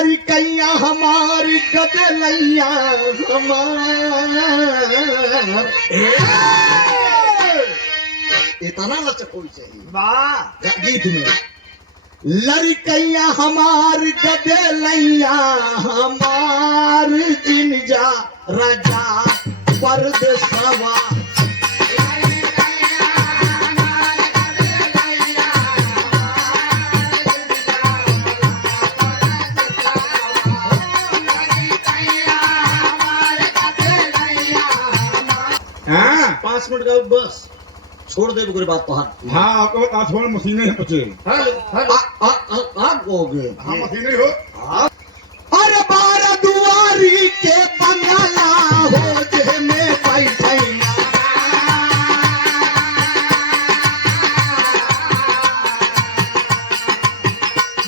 लड़कैया हमारी गदलैया हमार इतना लचक होनी चाहिए वाह गीत में। लड़कैया हमार गदलैया हमार जिन जा राजा परदेसवा हाँ 5 मिनट का बस छोड़ दे कोई बात पहाड़ हाँ आपको आज थोड़ा मशीनें हैं बच्चे आप कहोगे हाँ मशीनें हो अरे बारह दुआरी के बंगला हो जे में बैठैया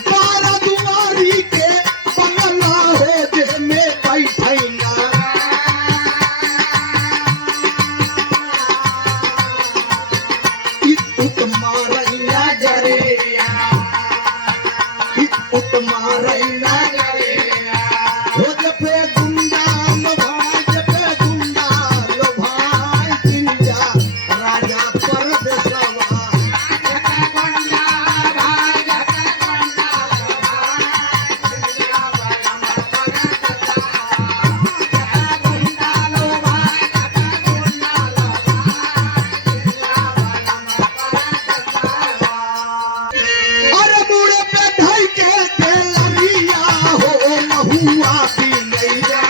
बारह दुआरी के बंगला हो जे में बैठैया मारैया जरेया मारैया जरेया हो जपे गुंडा लो भाई जिंजा राजा परदेसवा अरे मुड़े पे ढाई के तेलरिया हो महुआ भी नैया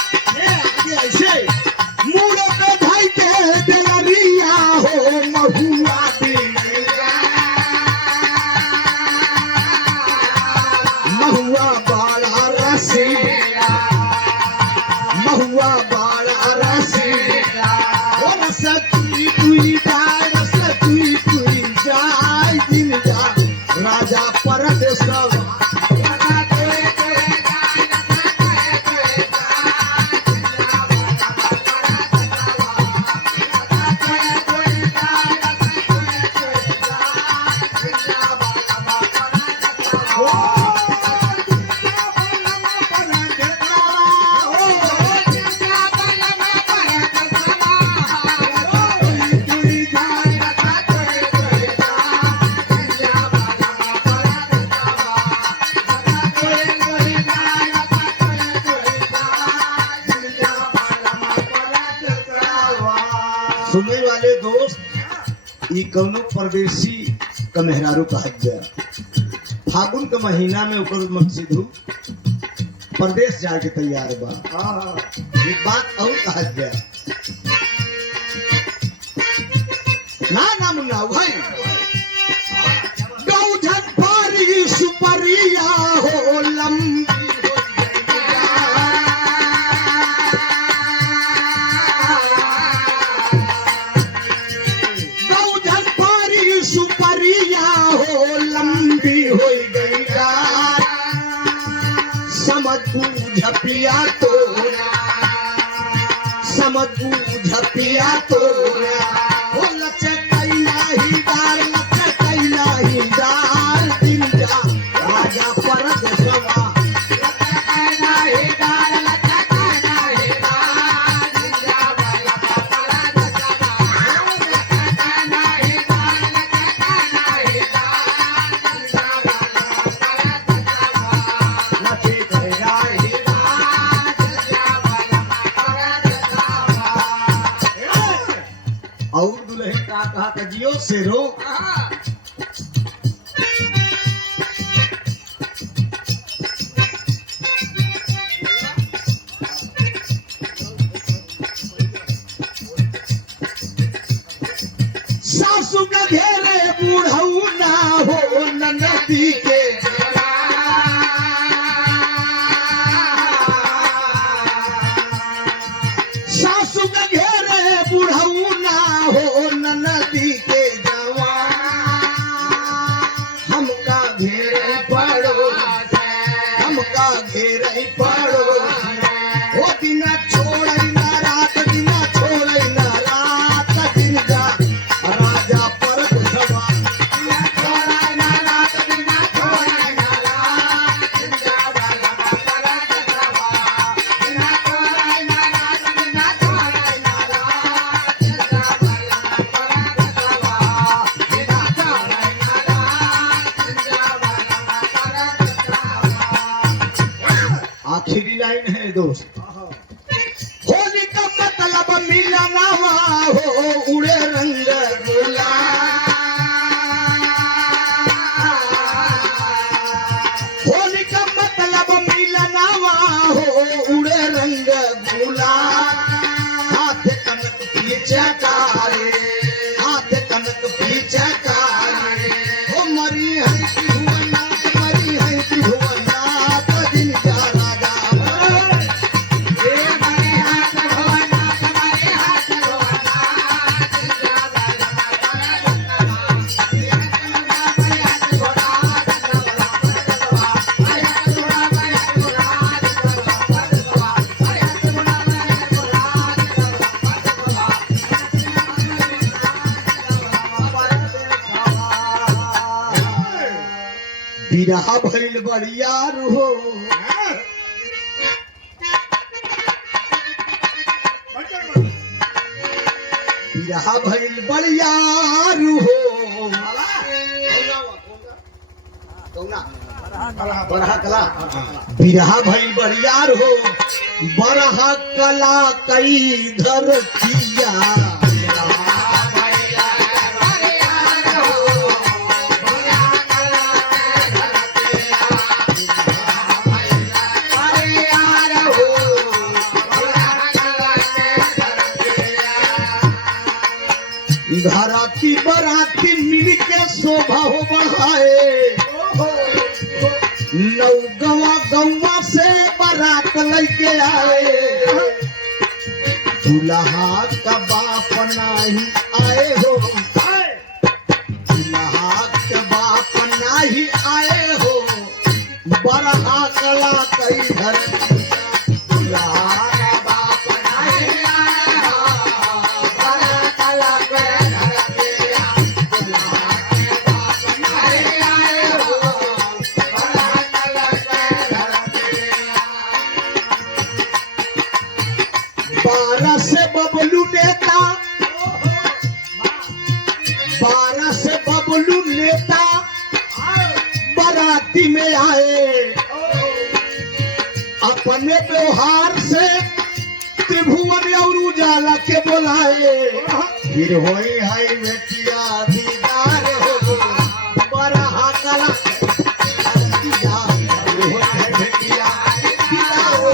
ऐसे मुड़े पे ढाई के तेलरिया हो महुआ भी नैया महुआ बाला रसीला महुआ बाला रसीला ओ रसतुई तुई जाय रसतुई तुई जाय दिन जा राजा परदेसवा सुनने वाले दोस्त ई कौनो परदेसी का मेहरारू कहत जा फागुन के महीना में ओकर मकसद परदेश जाए के तैयार बा एक बात और कहत जा ना मुन्ना भाई गौधन पारी सुपरिया हो लंबी गौधन पारी सुपरिया हो लंबी हो गई रात समझ बूझ पिया तो समझ बूझ पिया तो हो लचकैला ही डाल दिन जा राजा परदेसवा और दुल्हन का कहा कि जियो शेरो सासू का घेरे बूढ़ऊ ना हो नदी के सासू का घेरे बूढ़ऊ ना हो नदी के जवान हमका घेरे पड़ो हमका घेरे पड़ो वो दिन छोड़ ना रात दिन छोड़ ना रात दिन जा दोस्त होली का मतलब मिलनवा हो उड़े रंग गुलाल। होली का मतलब मिलनवा हो उड़े रंग गुलाल। हाथ कनक पीछे कारे, हाथ कनक पीछे कारे, ओ मरी है त्रिभुवननाथ, मरी है त्रिभुवननाथ, दिन जा राजा बिरहा भइल बरियार हो, हाँ? बिरहा भइल बरियार हो। बरहा कला बिरहा भइल बरियार हो, बरहा कला कई धरतिया। घराती बराती मिल के शोभा हो बढ़ाए, नौगवा गौवा से बारात लेके आए। दुल्हा का बाप नहीं आए हो, दुल्हा के बाप नहीं आए हो, बरहा कला कई धरतिया। दुल्हा का बाप नहीं आए हो, बरहा कला कई धरतिया। दुल्हा के बाप नहीं आए हो, बरहा कला कई धरतिया। 12 से बबलू नेता, 12 से बबलू नेता बाराती में आए। अपने व्यवहार से त्रिभुवन और उजाला के बुलाए। फिर होई है बेटिया दीदार हो, बरहा कला धरतिया। फिर होई है बेटिया दीदार हो,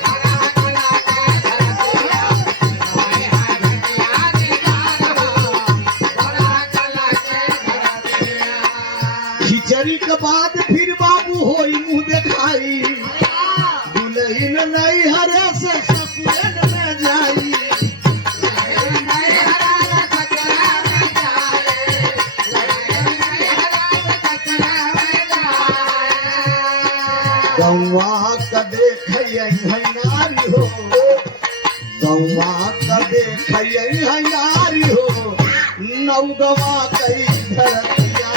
बरहा कला धरतिया। होई है बेटिया दीदार हो, बरहा कला धरतिया। खिचड़ी के बाद फिर बाबू होई मुंह दिखाई, दुल्हन नहीं हरे से ससुर में जाई। गौवा का देख नारी हो, गौवा का देख नारी हो, नौगवा कई धरतिया।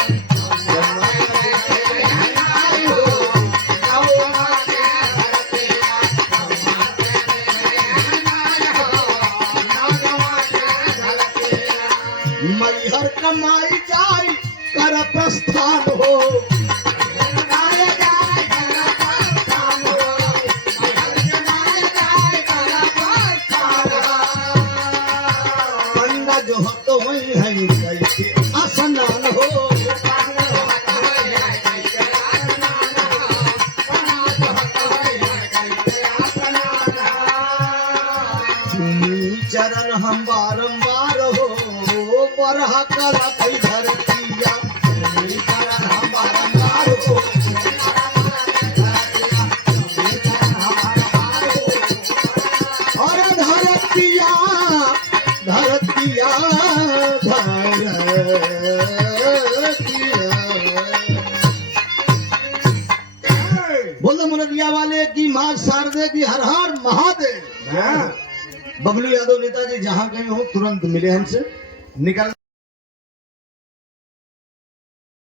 गौवा का देख नारी हो, नौगवा कई धरतिया। गौवा का देख नारी हो, नौगवा कई धरतिया। मैहर कमाई जाई कर प्रस्थान हो, पंडा जो हो तो वही है कैसे स्नान हो। चरण हम बारंबार हो, बरहा कला कई धरतिया। चरण हम बारंबार हो, और धरतिया धरतिया धरतिया। बोल दो मुरलिया वाले की माँ शारदे की हर हर महादेव। हाँ? बबलू यादव नेताजी जहाँ कहीं हो तुरंत मिले हमसे। निकल